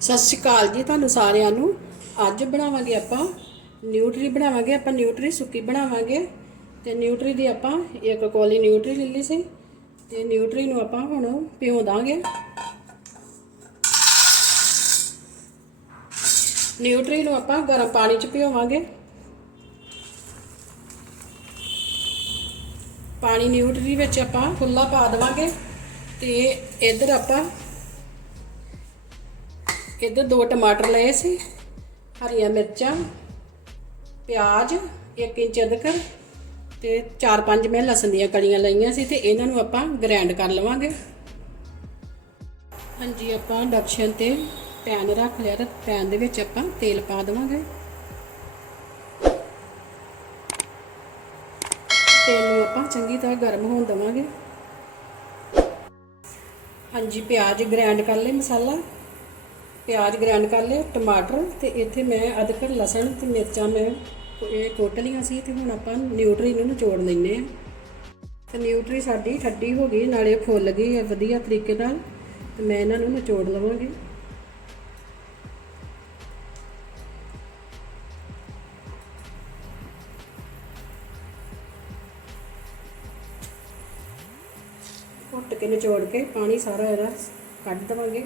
ਸਤਿ ਸ਼੍ਰੀ ਅਕਾਲ ਜੀ ਤੁਹਾਨੂੰ ਸਾਰਿਆਂ ਨੂੰ। ਅੱਜ ਬਣਾਵਾਂਗੇ ਆਪਾਂ ਨਿਊਟਰੀ ਬਣਾਵਾਂਗੇ, ਆਪਾਂ ਨਿਊਟਰੀ ਸੁੱਕੀ ਬਣਾਵਾਂਗੇ ਤੇ ਨਿਊਟਰੀ ਦੀ ਆਪਾਂ ਇੱਕ ਕੋਲੀ ਨਿਊਟਰੀ ਲੈ ਲਈ ਸੀ ਤੇ ਨਿਊਟਰੀ ਨੂੰ ਆਪਾਂ ਹੁਣ ਭਿਓ ਦਾਂਗੇ। ਨਿਊਟਰੀ ਨੂੰ ਆਪਾਂ ਗਰਮ ਪਾਣੀ 'ਚ ਭਿਓਵਾਂਗੇ ਪਾਣੀ ਨਿਊਟਰੀ ਵਿੱਚ ਆਪਾਂ ਖੁੱਲਾ ਪਾ ਦੇਵਾਂਗੇ ਤੇ ਇੱਧਰ ਆਪਾਂ ਇੱਧਰ ਦੋ ਟਮਾਟਰ ਲਏ ਸੀ, ਹਰੀਆਂ ਮਿਰਚਾਂ, ਪਿਆਜ਼ 1 ਇੰਚ ਅਦਰਕ ਤੇ 4-5 ਮੈਂ ਲਸਣ ਦੀਆਂ ਕਲੀਆਂ ਲਈਆਂ ਸੀ ਤੇ ਇਹਨਾਂ ਨੂੰ ਆਪਾਂ ਗ੍ਰਾਈਂਡ ਕਰ ਲਵਾਂਗੇ। ਹਾਂਜੀ, ਆਪਾਂ ਇੰਡਕਸ਼ਨ ਤੇ ਪੈਨ ਰੱਖ ਲਿਆ ਤੇ ਪੈਨ ਦੇ ਵਿੱਚ ਆਪਾਂ ਤੇਲ ਪਾ ਦੇਵਾਂਗੇ। ਤੇਲ ਨੂੰ ਆਪਾਂ ਚੰਗੀ ਤਰ੍ਹਾਂ ਗਰਮ ਹੋਣ ਦੇਵਾਂਗੇ। ਹਾਂਜੀ, ਪਿਆਜ਼ ਗ੍ਰਾਈਂਡ ਕਰ ਲਏ ਮਸਾਲਾ। ਪਿਆਜ਼ ਗ੍ਰਾਈਂਡ ਕਰ ਲਿਆ ਟਮਾਟਰ ਤੇ ਇੱਥੇ ਮੈਂ ਅਦਰਕ, ਲਸਣ ਤੇ ਮਿਰਚਾਂ, ਮੈਂ ਇਹ ਕੁੱਟ ਲਈਆਂ ਸੀ ਤੇ ਹੁਣ ਆਪਾਂ ਨਿਊਟਰੀ ਨੂੰ ਨਿਚੋੜ ਲੈਨੇ ਆ ਤੇ ਨਿਊਟਰੀ ਸਾਡੀ ਠੱਡੀ ਹੋ ਗਈ, ਨਾਲੇ ਫੁੱਲ ਗਈ ਹੈ ਵਧੀਆ ਤਰੀਕੇ ਨਾਲ, ਤੇ ਮੈਂ ਇਹਨਾਂ ਨੂੰ ਨਿਚੋੜ ਲਵਾਂਗੀ। ਘੁੱਟ ਕੇ ਨਿਚੋੜ ਕੇ ਪਾਣੀ ਸਾਰਾ ਇਹਦਾ ਕੱਢ ਦਵਾਂਗੇ।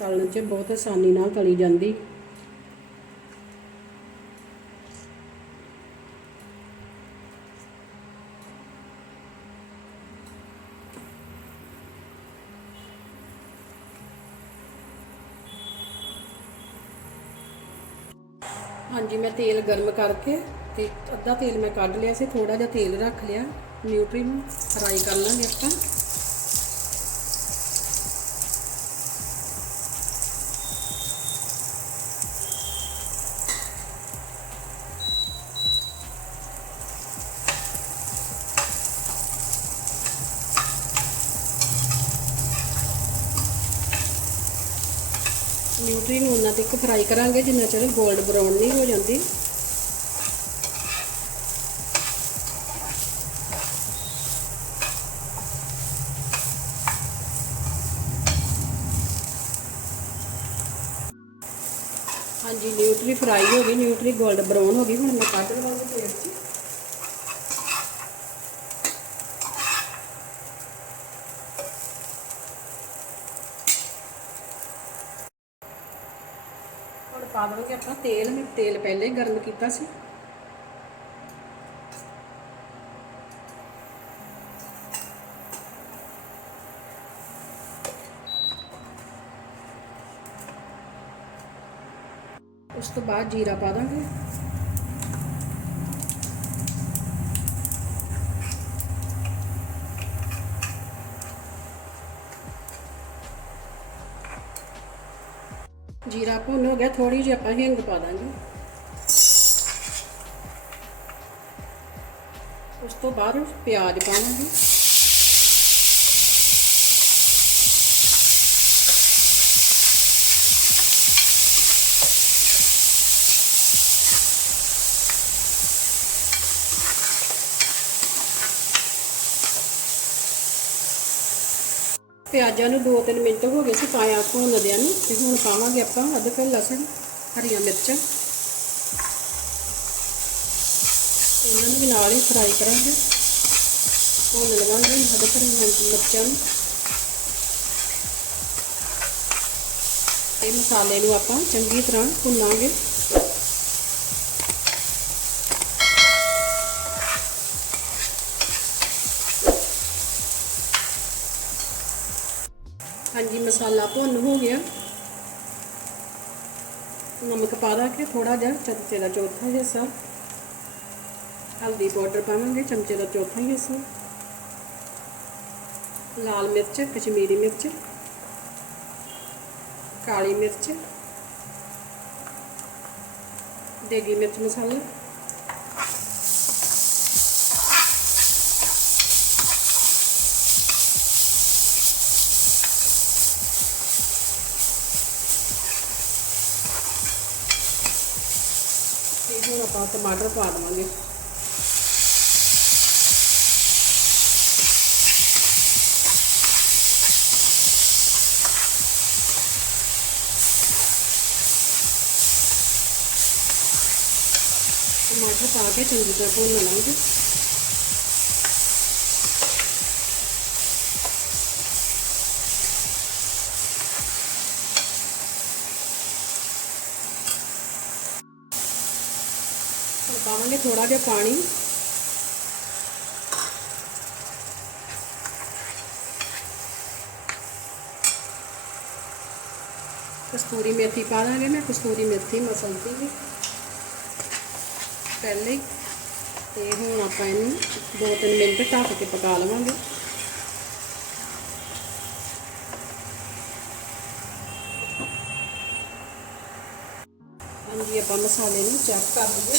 ਤਲਣ 'ਚ ਬਹੁਤ ਆਸਾਨੀ ਨਾਲ ਤਲੀ ਜਾਂਦੀ। ਹਾਂਜੀ, ਮੈਂ ਤੇਲ ਗਰਮ ਕਰਕੇ ਤੇ ਅੱਧਾ ਤੇਲ ਮੈਂ ਕੱਢ ਲਿਆ ਸੀ ਥੋੜਾ ਜਿਹਾ ਤੇਲ ਰੱਖ ਲਿਆ। ਨਿਊਟਰੀ ਨੂੰ ਫਰਾਈ ਕਰ ਲਾਂਗੇ ਆਪਾਂ ਨਿਊਟਰੀ ਨੂੰ ਉਹਨਾਂ ਤੱਕ ਫਰਾਈ ਕਰਾਂਗੇ, ਜਿੰਨਾ ਚਿਰ 골ਡ ਬਰਾਊਨ ਨਹੀਂ ਹੋ ਜਾਂਦੀ। ਹਾਂਜੀ ਨਿਊਟਰੀ ਫਰਾਈ ਹੋ ਗਈ ਨਿਊਟਰੀ 골ਡ ਬਰਾਊਨ ਹੋ ਗਈ। ਹੁਣ ਮੈਂ ਕੱਢ ਲਵਾਂਗੀ ਪਲੇਟ 'ਚ। ਪਾ ਦਵਾਂਗੇ ਆਪਾਂ ਤੇਲ, ਮੈਂ ਤੇਲ ਪਹਿਲੇ ਹੀ ਗਰਮ ਕੀਤਾ ਸੀ। ਉਸ ਤੋਂ ਬਾਅਦ ਜੀਰਾ ਪਾ ਦਾਂਗੇ। ਜੀਰਾ ਭੁੰਨ ਹੋ ਗਿਆ ਥੋੜੀ ਜਿਹੀ ਆਪਾਂ ਹਿੰਗ ਪਾ ਦਾਂਗੇ। ਉਸ ਤੋਂ ਬਾਅਦ ਪਿਆਜ਼ ਪਾਵਾਂਗੇ। ਪਿਆਜ਼ਾਂ ਨੂੰ 2-3 ਮਿੰਟ ਹੋ ਗਏ ਸੀ ਪਾਇਆ ਭੁੰਨਦਿਆਂ ਨੂੰ ਤੇ ਹੁਣ ਪਾਵਾਂਗੇ ਆਪਾਂ ਅਦਰਕ ਲਸਣ, ਹਰੀਆਂ ਮਿਰਚਾਂ। ਇਹਨਾਂ ਨੂੰ ਵੀ ਨਾਲ ਹੀ ਫਰਾਈ ਕਰਾਂਗੇ। ਭੁੰਨ ਲਵਾਂਗੇ ਅਦਰਕ ਮਿਰਚਾਂ ਨੂੰ। ਇਹ ਮਸਾਲੇ ਨੂੰ ਆਪਾਂ ਚੰਗੀ ਤਰ੍ਹਾਂ ਭੁੰਨਾਂਗੇ। ਹਾਂਜੀ ਮਸਾਲਾ ਭੁੰਨ ਹੋ ਗਿਆ ਨਮਕ ਪਾ ਦਾਂਗੇ ਥੋੜਾ ਜਿਹਾ ਚਮਚੇ ਦਾ ਚੌਥਾ ਹਿੱਸਾ ਹਲਦੀ ਪਾਊਡਰ ਪਾਵਾਂਗੇ ਚਮਚੇ ਦਾ ਚੌਥਾ ਹਿੱਸਾ ਲਾਲ ਮਿਰਚ ਕਸ਼ਮੀਰੀ ਮਿਰਚ ਕਾਲੀ ਮਿਰਚ ਦੇਗੀ ਮਿਰਚ ਮਸਾਲਾ ਟਮਾਟਰ ਪਾ ਦਵਾਂਗੇ। ਟਮਾਟਰ ਪਾ ਕੇ ਚੰਗੀ ਤਰ੍ਹਾਂ ਭੁੰਨ ਲਾਂਗੇ। ਪਾਵਾਂਗੇ ਥੋੜਾ ਜਿਹਾ ਪਾਣੀ। ਕਸਤੂਰੀ ਮੇਥੀ ਪਾ ਦਾਂਗੇ ਮੈਂ, ਕਸਤੂਰੀ ਮੇਥੀ ਮਸਲਤੀ ਵੀ ਪਹਿਲੇ ਤੇ ਹੁਣ ਆਪਾਂ ਇਹਨੂੰ 2-3 ਮਿੰਟ ਢੱਕ ਕੇ ਪਕਾ ਲਵਾਂਗੇ। ਹਾਂਜੀ, ਆਪਾਂ ਮਸਾਲੇ ਨੂੰ ਚੈੱਕ ਕਰ ਲਈਏ।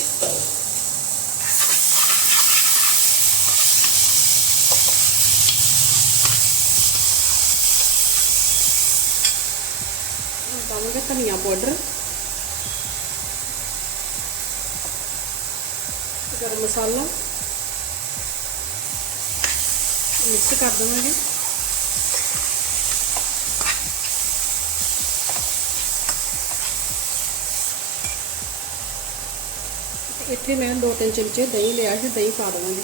ਪਾਵਾਂਗੇ ਧਨੀਆ ਪਾਊਡਰ ਗਰਮ ਮਸਾਲਾ ਮਿਕਸ ਕਰ ਦਵਾਂਗੇ ਇੱਥੇ ਮੈਂ ਦੋ ਤਿੰਨ ਚਮਚੇ ਦਹੀਂ ਲਿਆ ਸੀ ਦਹੀਂ ਪਾ ਦਵਾਂਗੇ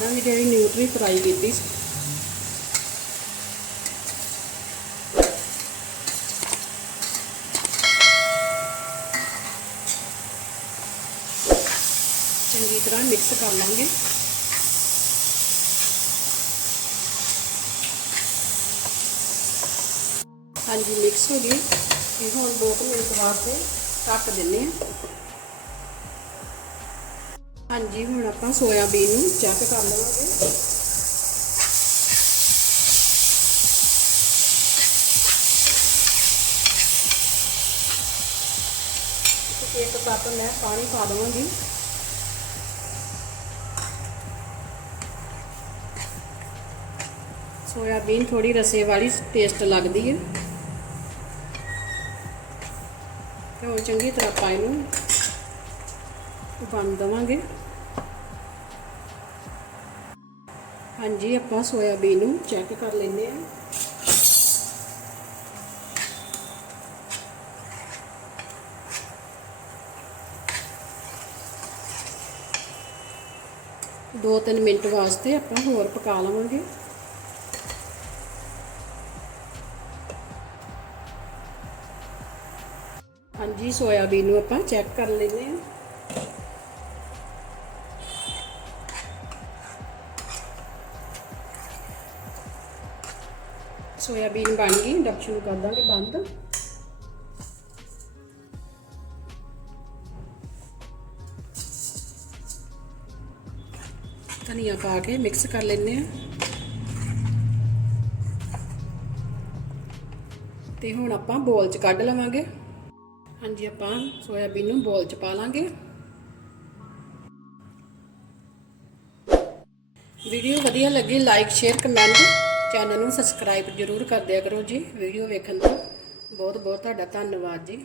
ਦਾਂਗੇ ਜਿਹੜੀ ਨਿਊਟਰੀ ਫਰਾਈ ਕੀਤੀ ਸੀ। ਚੰਗੀ ਤਰ੍ਹਾਂ ਮਿਕਸ ਕਰ ਲਾਂਗੇ। ਹਾਂਜੀ, ਮਿਕਸ ਹੋ ਗਈ। ਇਹ ਹੁਣ 2 ਮਿੰਟ ਵਾਸਤੇ ਢੱਕ ਦਿੰਨੇ ਆ ਹਾਂਜੀ, ਹੁਣ ਆਪਾਂ ਸੋਇਆਬੀਨ ਨੂੰ ਚੈੱਕ ਕਰ ਲਵਾਂਗੇ। ਇੱਕ ਕੱਪ ਮੈਂ ਪਾਣੀ ਪਾ ਦਵਾਂਗੀ। ਸੋਇਆਬੀਨ ਥੋੜੀ ਰਸੇ ਵਾਲੀ ਟੇਸਟ ਲੱਗਦੀ ਹੈ। ਤੇ ਉਹ ਚੰਗੀ ਤਰ੍ਹਾਂ ਆਪਾਂ ਇਹਨੂੰ ਬਣ ਦਵਾਂਗੇ। ਹਾਂਜੀ, ਆਪਾਂ ਸੋਇਆਬੀਨ ਨੂੰ ਚੈੱਕ ਕਰ ਲੈਂਦੇ ਆ ਦੋ ਤਿੰਨ ਮਿੰਟ ਵਾਸਤੇ ਆਪਾਂ ਹੋਰ ਪਕਾ ਲਵਾਂਗੇ। ਹਾਂਜੀ, ਸੋਇਆਬੀਨ ਨੂੰ ਆਪਾਂ ਚੈੱਕ ਕਰ ਲੈਂਦੇ ਆ ਸੋਇਆਬੀਨ ਬਣ ਗਈ, ਇੰਡਕਸ਼ਨ ਨੂੰ ਕਰ ਦਾਂਗੇ ਬੰਦ। ਧਨੀਆ ਪਾ ਕੇ ਮਿਕਸ ਕਰ ਲੈਂਦੇ ਆ ਤੇ ਹੁਣ ਆਪਾਂ ਬੋਲ 'ਚ ਕੱਢ ਲਵਾਂਗੇ। ਹਾਂਜੀ, ਆਪਾਂ ਸੋਇਆਬੀਨ ਨੂੰ ਬੋਲ 'ਚ ਪਾ ਲਾਂਗੇ। ਵੀਡੀਓ ਵਧੀਆ ਲੱਗੀ, ਲਾਈਕ, ਸ਼ੇਅਰ, ਕਮੈਂਟ। ਚੈਨਲ ਨੂੰ ਸਬਸਕ੍ਰਾਈਬ ਜਰੂਰ ਕਰ ਦਿਆ ਕਰੋ ਜੀ। ਵੀਡੀਓ ਵੇਖਣ ਤੋਂ ਬਹੁਤ ਬਹੁਤ ਤੁਹਾਡਾ ਧੰਨਵਾਦ ਜੀ।